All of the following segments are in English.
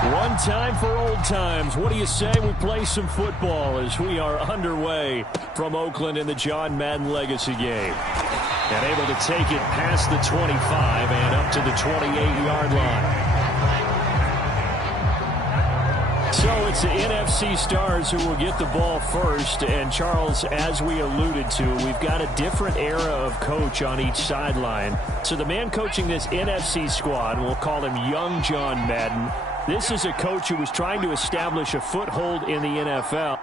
One time for old times. What do you say we play some football as we are underway from Oakland in the John Madden Legacy game. And able to take it past the 25 and up to the 28-yard line. So it's the NFC stars who will get the ball first. And, Charles, as we alluded to, we've got a different era of coach on each sideline. So the man coaching this NFC squad, we'll call him Young John Madden. This is a coach who was trying to establish a foothold in the NFL.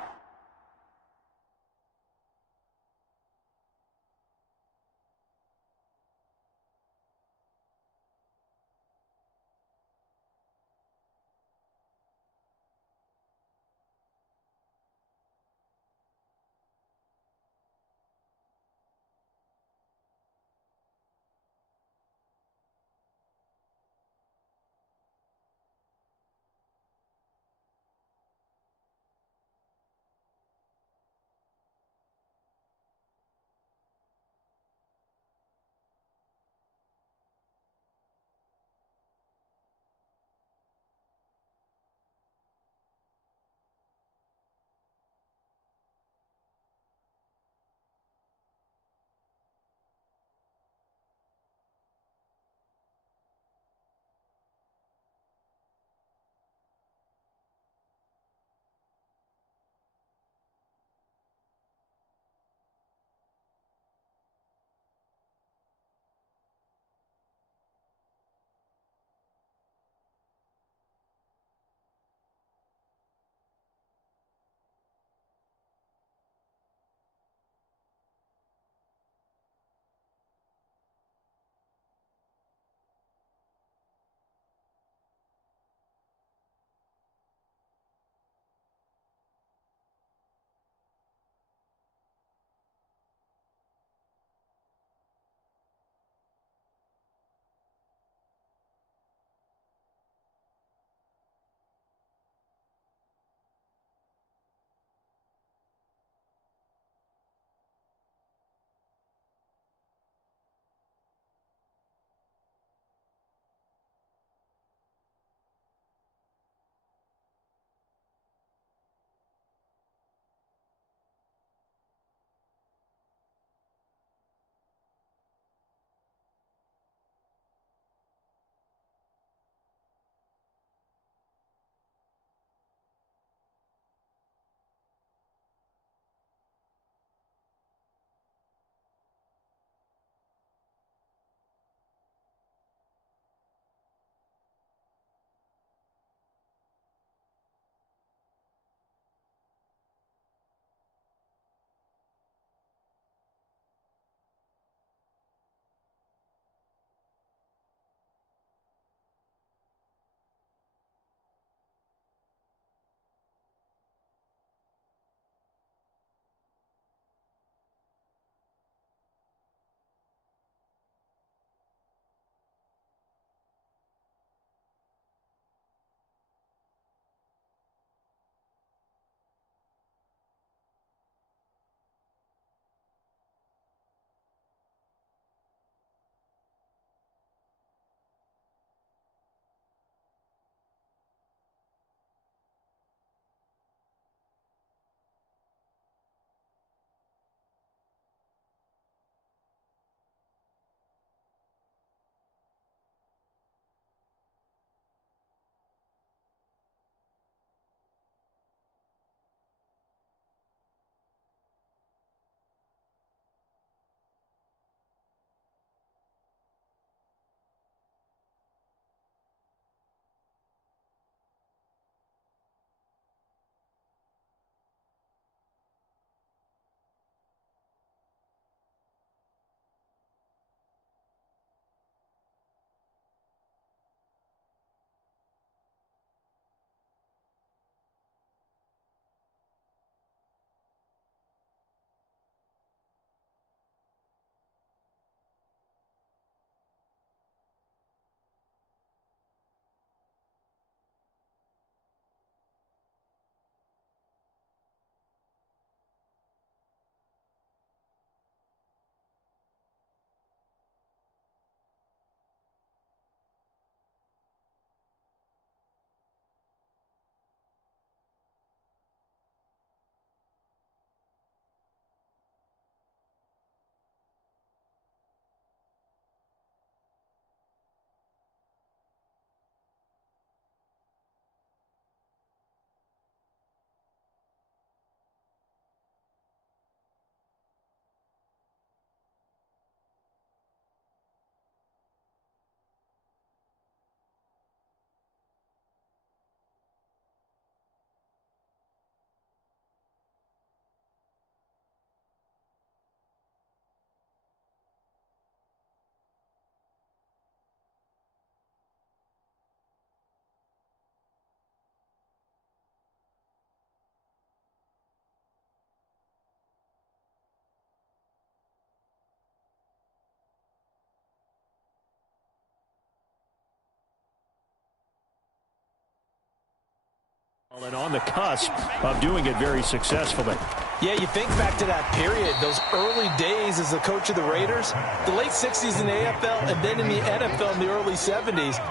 And on the cusp of doing it very successfully. Yeah, you think back to that period, those early days as the coach of the Raiders, the late 60s in the AFL and then in the NFL in the early 70s.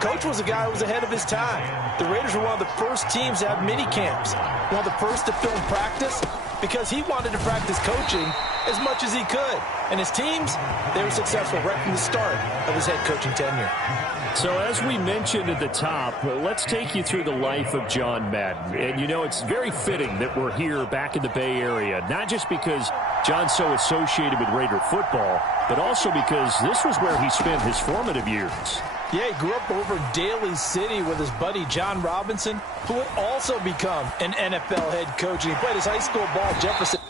Coach was a guy who was ahead of his time. The Raiders were one of the first teams to have mini camps, one of the first to film practice, because he wanted to practice coaching as much as he could. And his teams, they were successful right from the start of his head coaching tenure. So as we mentioned at the top, let's take you through the life of John Madden. And, you know, it's very fitting that we're here back in the Bay Area, not just because John's so associated with Raider football, but also because this was where he spent his formative years. Yeah, he grew up over in Daly City with his buddy John Robinson, who would also become an NFL head coach. And he played his high school ball at Jefferson.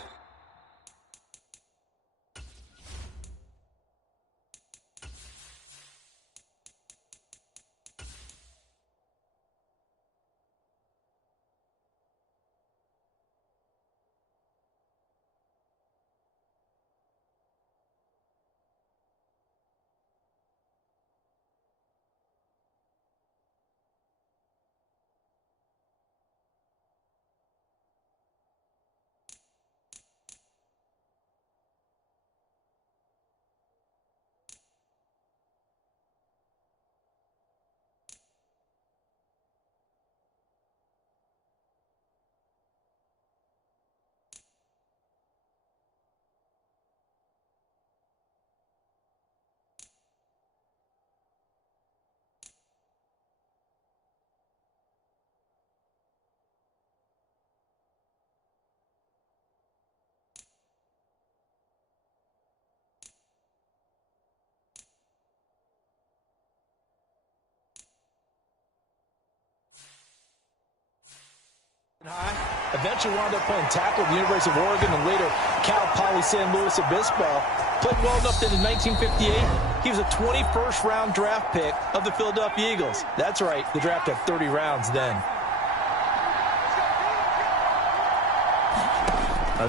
Eventually wound up playing tackle at the University of Oregon and later Cal Poly San Luis Obispo. Played well enough that in 1958, he was a 21st round draft pick of the Philadelphia Eagles. That's right, the draft had 30 rounds then.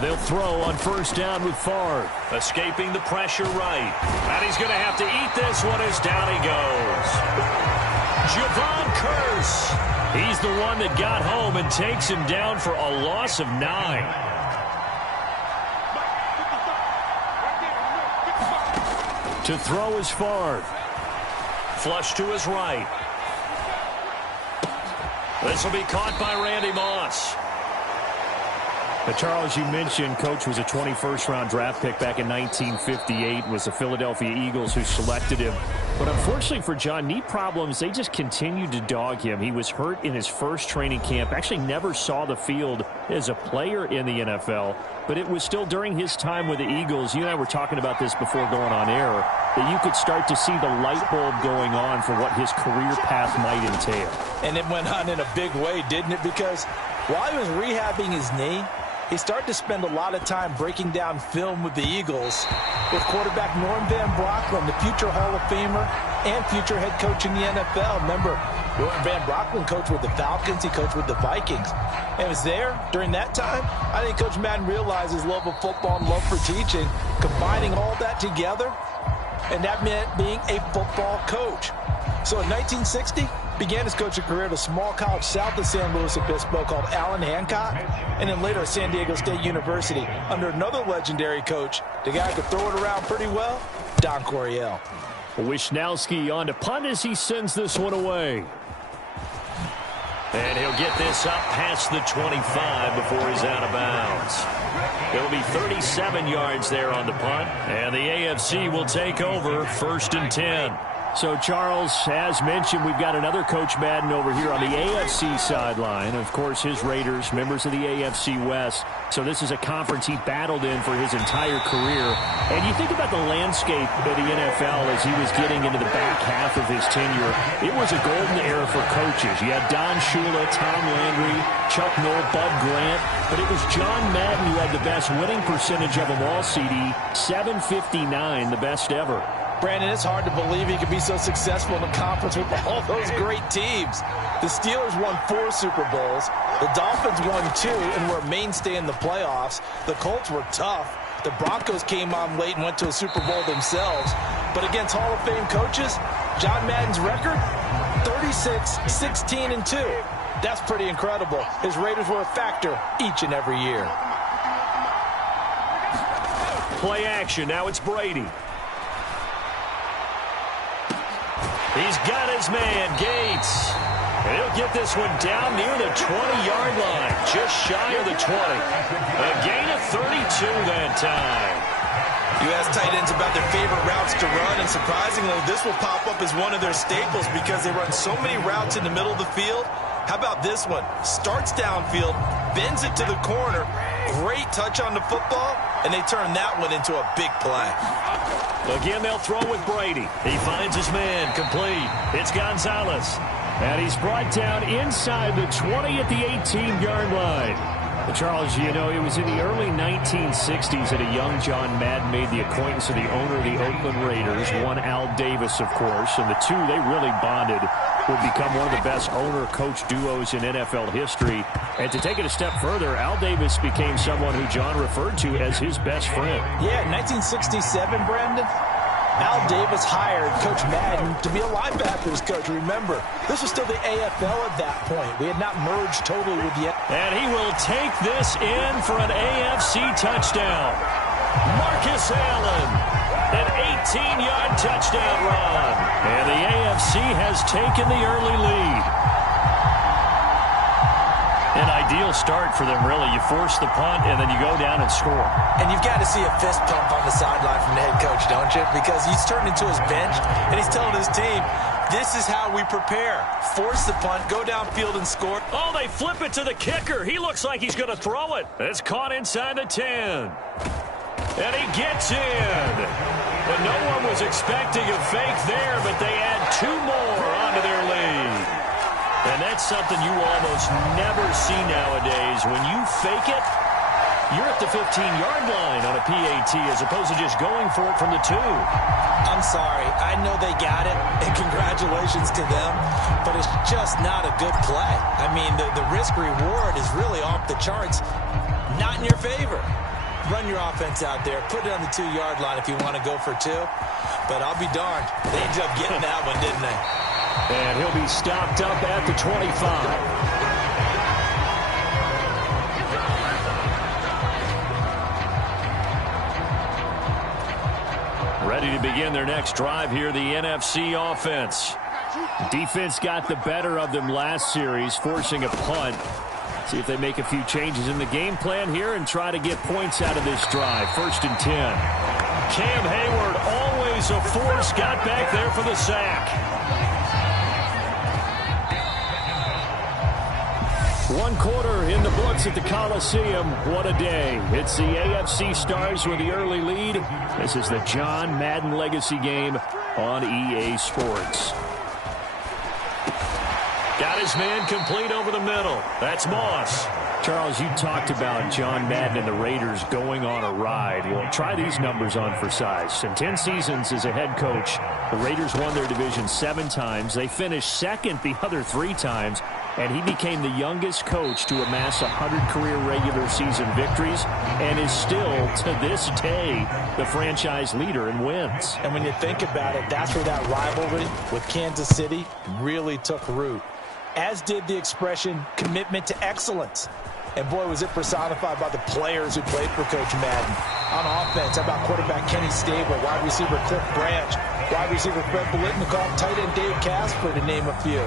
They'll throw on first down with Favre. Escaping the pressure right. And he's going to have to eat this one as down he goes. Javon Curse. He's the one that got home and takes him down for a loss of 9. To throw is Favre. Flush to his right. This will be caught by Randy Moss. Charles, you mentioned Coach was a 21st round draft pick back in 1958. It was the Philadelphia Eagles who selected him. But unfortunately for John, knee problems, they just continued to dog him. He was hurt in his first training camp, actually never saw the field as a player in the NFL. But it was still during his time with the Eagles, you and I were talking about this before going on air, that you could start to see the light bulb going on for what his career path might entail. And it went on in a big way, didn't it? Because while he was rehabbing his knee, he started to spend a lot of time breaking down film with the Eagles with quarterback Norm Van Brocklin, the future Hall of Famer and future head coach in the NFL. Remember, Norm Van Brocklin coached with the Falcons. He coached with the Vikings. And was there during that time. I think Coach Madden realized his love of football and love for teaching, combining all that together, and that meant being a football coach. So in 1960, began his coaching career at a small college south of San Luis Obispo called Allen Hancock, and then later at San Diego State University under another legendary coach, the guy who could throw it around pretty well, Don Coryell. Wisnowski on to punt as he sends this one away. And he'll get this up past the 25 before he's out of bounds. It'll be 37 yards there on the punt, and the AFC will take over 1st and 10. So, Charles, as mentioned, we've got another Coach Madden over here on the AFC sideline. Of course, his Raiders, members of the AFC West. So this is a conference he battled in for his entire career. And you think about the landscape of the NFL as he was getting into the back half of his tenure. It was a golden era for coaches. You had Don Shula, Tom Landry, Chuck Noll, Bud Grant. But it was John Madden who had the best winning percentage of them all, CD. 759, the best ever. Brandon, it's hard to believe he could be so successful in the conference with all those great teams. The Steelers won 4 Super Bowls. The Dolphins won 2 and were a mainstay in the playoffs. The Colts were tough. The Broncos came on late and went to a Super Bowl themselves. But against Hall of Fame coaches, John Madden's record, 36, 16, and 2. That's pretty incredible. His Raiders were a factor each and every year. Play action. Now it's Brady. He's got his man, Gates. And he'll get this one down near the 20-yard line, just shy of the 20. A gain of 32 that time. You ask tight ends about their favorite routes to run, and surprisingly, this will pop up as one of their staples because they run so many routes in the middle of the field. How about this one? Starts downfield, bends it to the corner, great touch on the football, and they turn that one into a big play. Again, they'll throw with Brady. He finds his man, complete. It's Gonzalez. And he's brought down inside the 20 at the 18-yard line. Charles, you know, it was in the early 1960s that a young John Madden made the acquaintance of the owner of the Oakland Raiders, one Al Davis, of course, and the two, they really bonded, would become one of the best owner-coach duos in NFL history. And to take it a step further, Al Davis became someone who John referred to as his best friend. Yeah, in 1967, Brandon, Al Davis hired Coach Madden to be a linebackers coach. Remember, this was still the AFL at that point. We had not merged totally with the... And he will take this in for an AFC touchdown. Marcus Allen, an 18-yard touchdown run. And the AFC has taken the early lead. An ideal start for them, really. You force the punt, and then you go down and score. And you've got to see a fist pump on the sideline from the head coach, don't you? Because he's turned into his bench, and he's telling his team, this is how we prepare. Force the punt, go downfield and score. Oh, they flip it to the kicker. He looks like he's going to throw it. It's caught inside the 10. And he gets in. But no one was expecting a fake there, but they add two more onto their lead. And that's something you almost never see nowadays. When you fake it, you're at the 15-yard line on a PAT as opposed to just going for it from the 2. I'm sorry. I know they got it, and congratulations to them, but it's just not a good play. I mean, the risk-reward is really off the charts, not in your favor. Run your offense out there. Put it on the 2-yard line if you want to go for 2. But I'll be darned. They ended up getting that one, didn't they? And he'll be stopped up at the 25. Ready to begin their next drive here, the NFC offense. Defense got the better of them last series, forcing a punt. See if they make a few changes in the game plan here and try to get points out of this drive. 1st and 10. Cam Hayward, always a force, got back there for the sack. 1 quarter in the books at the Coliseum. What a day. It's the AFC Stars with the early lead. This is the John Madden Legacy game on EA Sports. Got his man complete over the middle. That's Moss. Charles, you talked about John Madden and the Raiders going on a ride. Well, try these numbers on for size. In 10 seasons as a head coach, the Raiders won their division 7 times. They finished second the other 3 times. And he became the youngest coach to amass 100 career regular season victories and is still, to this day, the franchise leader in wins. And when you think about it, that's where that rivalry with Kansas City really took root, as did the expression commitment to excellence. And boy, was it personified by the players who played for Coach Madden. On offense, how about quarterback Kenny Stable, wide receiver Cliff Branch, wide receiver Fred Biletnikoff, tight end Dave Casper, to name a few.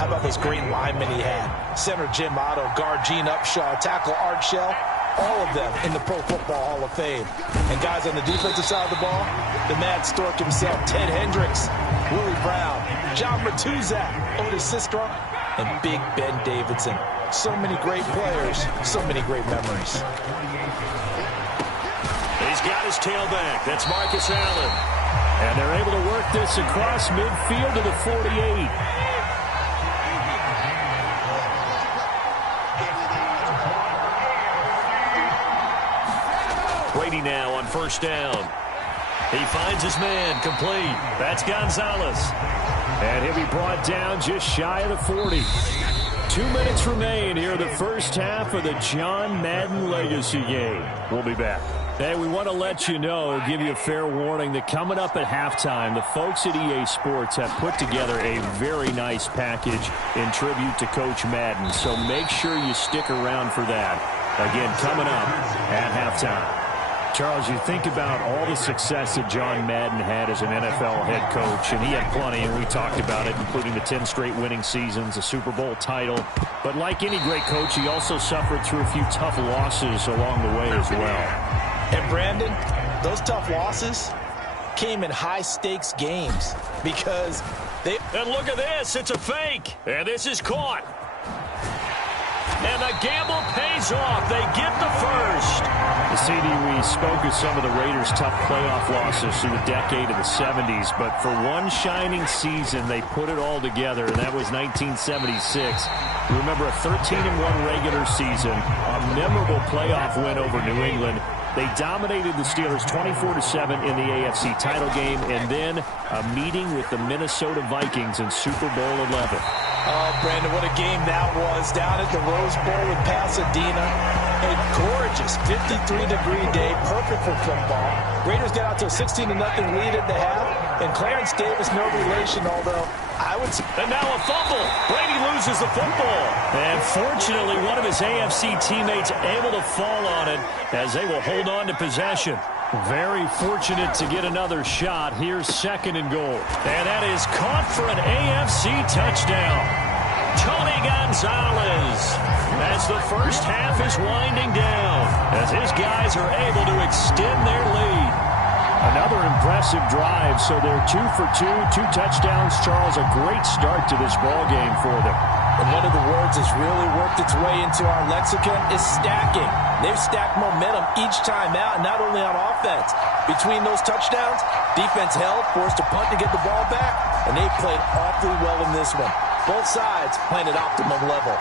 How about those great linemen he had? Center Jim Otto, guard Gene Upshaw, tackle Art Shell, all of them in the Pro Football Hall of Fame. And guys on the defensive side of the ball, the Mad Stork himself, Ted Hendricks, Willie Brown, John Matuzak, Otis Sistrom, and Big Ben Davidson. So many great players, so many great memories. He's got his tailback. That's Marcus Allen. And they're able to work this across midfield to the 48. Brady now on 1st down. He finds his man, complete. That's Gonzalez. And he'll be brought down just shy of the 40. 2 minutes remain here in the first half of the John Madden Legacy game. We'll be back. Hey, we want to let you know, give you a fair warning that coming up at halftime, the folks at EA Sports have put together a very nice package in tribute to Coach Madden. So make sure you stick around for that. Again, coming up at halftime. Charles, you think about all the success that John Madden had as an NFL head coach, and he had plenty, and we talked about it, including the 10 straight winning seasons, a Super Bowl title. But like any great coach, he also suffered through a few tough losses along the way as well. And Brandon, those tough losses came in high-stakes games because they... And look at this. It's a fake. And this is caught. And the gamble pays off. They get the first. The CD, we spoke of some of the Raiders' tough playoff losses through the decade of the 70s, but for one shining season, they put it all together, and that was 1976. Remember a 13-1 regular season, a memorable playoff win over New England. They dominated the Steelers 24-7 in the AFC title game, and then a meeting with the Minnesota Vikings in Super Bowl 11. Oh, Brandon, what a game that was down at the Rose Bowl in Pasadena. A gorgeous 53-degree day, perfect for football. Raiders get out to a 16-0 lead at the half, and Clarence Davis, no relation, although I would say. And now a fumble. Brady loses the football. And fortunately, one of his AFC teammates able to fall on it as they will hold on to possession. Very fortunate to get another shot. Here's 2nd and goal. And that is caught for an AFC touchdown. Tony Gonzalez, as the first half is winding down, as his guys are able to extend their lead. Another impressive drive, so they're 2 for 2, 2 touchdowns. Charles, a great start to this ball game for them. And one of the words that's really worked its way into our lexicon is stacking. They've stacked momentum each time out, not only on offense. Between those touchdowns, defense held, forced a punt to get the ball back, and they played awfully well in this one. Both sides playing at optimum level.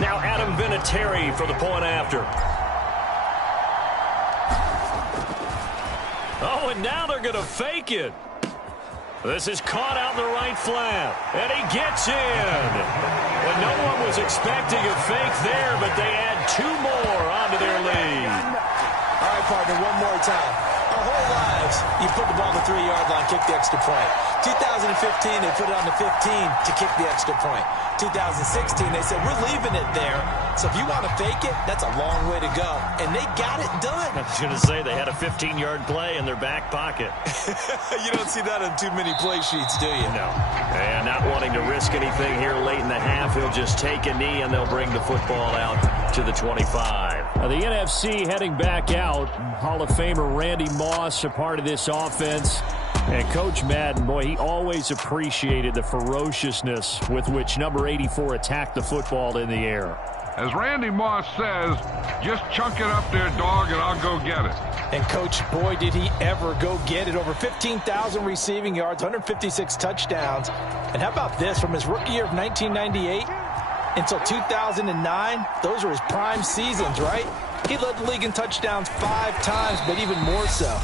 Now Adam Vinatieri for the point after. Oh, and now they're going to fake it. This is caught out in the right flat, and he gets in. And no one was expecting a fake there, but they add 2 more onto their lead. All right, partner, one more time. Our whole lives, you put the ball on the 3-yard line, kick the extra point. 2015, they put it on the 15 to kick the extra point. 2016, they said, we're leaving it there. So if you want to fake it, that's a long way to go. And they got it done. I was going to say, they had a 15-yard play in their back pocket. You don't see that on too many play sheets, do you? No. And not wanting to risk anything here late in the half, he'll just take a knee, and they'll bring the football out to the 25. Now, the NFC heading back out. Hall of Famer Randy Moss, a part of this offense. And Coach Madden, boy, he always appreciated the ferociousness with which number 84 attacked the football in the air. As Randy Moss says, just chunk it up there, dog, and I'll go get it. And, Coach, boy, did he ever go get it. Over 15,000 receiving yards, 156 touchdowns. And how about this? From his rookie year of 1998 until 2009, those were his prime seasons, right? He led the league in touchdowns 5 times, but even more so.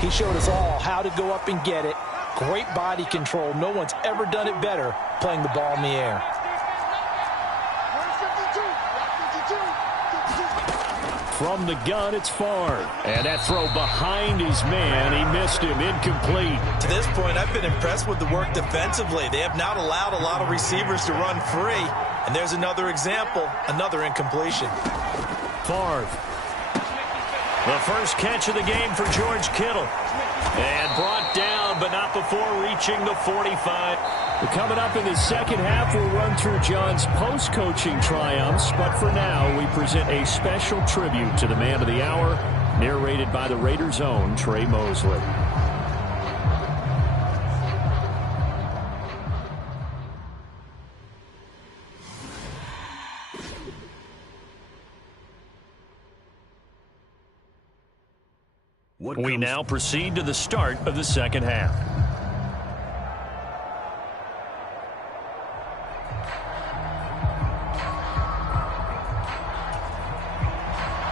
He showed us all how to go up and get it. Great body control. No one's ever done it better playing the ball in the air. From the gun, it's Favre. And that throw behind his man, he missed him, incomplete. To this point, I've been impressed with the work defensively. They have not allowed a lot of receivers to run free. And there's another example, another incompletion. Favre. The first catch of the game for George Kittle. And brought down, but not before reaching the 45. Coming up in the second half, we'll run through John's post-coaching triumphs. But for now, we present a special tribute to the man of the hour, narrated by the Raiders' own Trey Mosley. We now proceed to the start of the second half.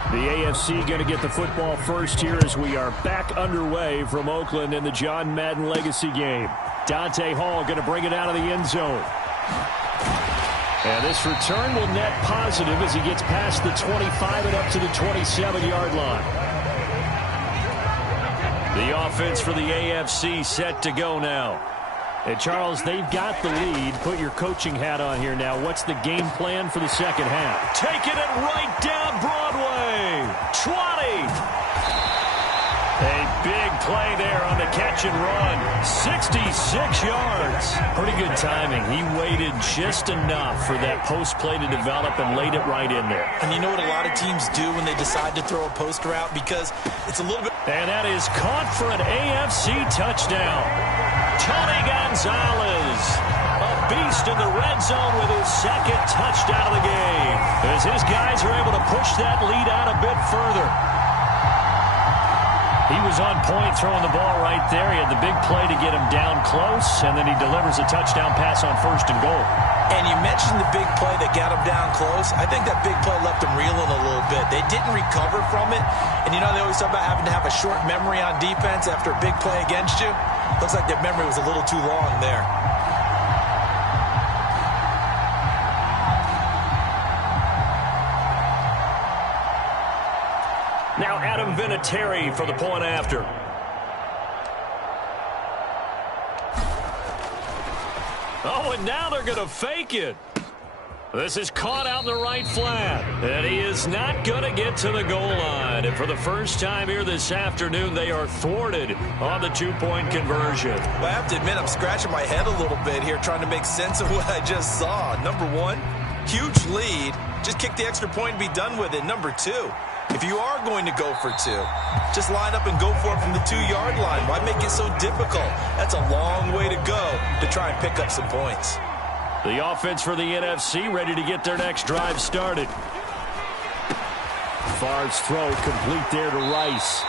The AFC going to get the football first here as we are back underway from Oakland in the John Madden Legacy game. Dante Hall going to bring it out of the end zone. And this return will net positive as he gets past the 25 and up to the 27-yard line. The offense for the AFC set to go now. And Charles, they've got the lead. Put your coaching hat on here now. What's the game plan for the second half? Taking it right down Broadway. 20. A big play there on the catch and run. 66 yards. Pretty good timing. He waited just enough for that post play to develop and laid it right in there. And you know what a lot of teams do when they decide to throw a post route? Because it's a little bit... And that is caught for an AFC touchdown. Tony Gonzalez, a beast in the red zone with his second touchdown of the game. As his guys are able to push that lead out a bit further. He was on point throwing the ball right there. He had the big play to get him down close, and then he delivers a touchdown pass on 1st and goal. And you mentioned the big play that got him down close. I think that big play left him reeling a little bit. They didn't recover from it. And you know they always talk about having to have a short memory on defense after a big play against you. Looks like their memory was a little too long there. Now Adam Vinatieri for the point after. Oh, and now they're going to fake it. This is caught out in the right flat. And he is not going to get to the goal line. And for the first time here this afternoon, they are thwarted on the two-point conversion. Well, I have to admit, I'm scratching my head a little bit here trying to make sense of what I just saw. Number one, huge lead. Just kick the extra point and be done with it. Number two, if you are going to go for two, just line up and go for it from the 2-yard line. Why make it so difficult? That's a long way to go to try and pick up some points. The offense for the NFC ready to get their next drive started. Favre's throw complete there to Rice.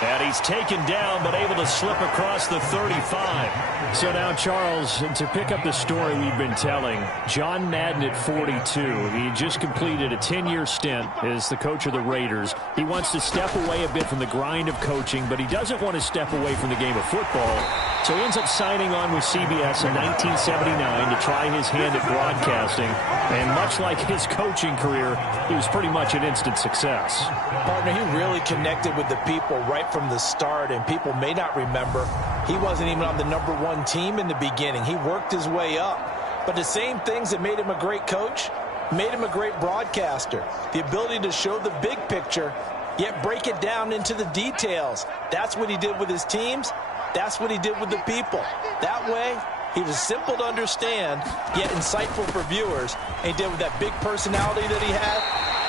And he's taken down, but able to slip across the 35. So now, Charles, to pick up the story we've been telling, John Madden at 42. He just completed a 10-year stint as the coach of the Raiders. He wants to step away a bit from the grind of coaching, but he doesn't want to step away from the game of football. So he ends up signing on with CBS in 1979 to try his hand at broadcasting. And much like his coaching career, he was pretty much an instant success. Partner, he really connected with the people right from the start, and people may not remember he wasn't even on the #1 team in the beginning. He worked his way up. But the same things that made him a great coach made him a great broadcaster. The ability to show the big picture, yet break it down into the details. That's what he did with his teams. That's what he did with the people. That way, he was simple to understand, yet insightful for viewers. And he did with that big personality that he had,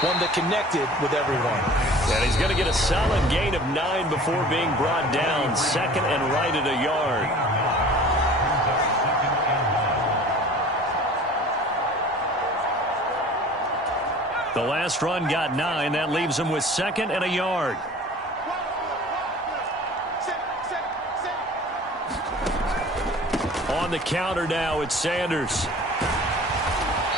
one that connected with everyone. And he's going to get a solid gain of 9 before being brought down. 2nd and right at a yard. The last run got 9. That leaves him with 2nd and a yard. On the counter now, it's Sanders.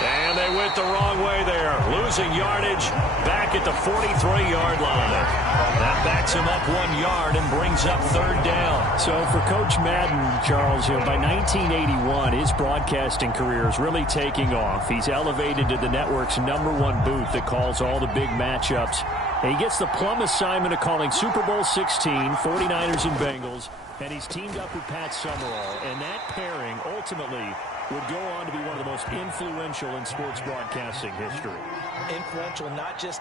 And they went the wrong way there. Losing yardage back at the 43-yard line. That backs him up 1 yard and brings up 3rd down. So for Coach Madden, Charles, by 1981, his broadcasting career is really taking off. He's elevated to the network's #1 booth that calls all the big matchups. And he gets the plum assignment of calling Super Bowl 16, 49ers and Bengals. And he's teamed up with Pat Summerall. And that pairing ultimately would go on to be one of the most influential in sports broadcasting history. Influential not just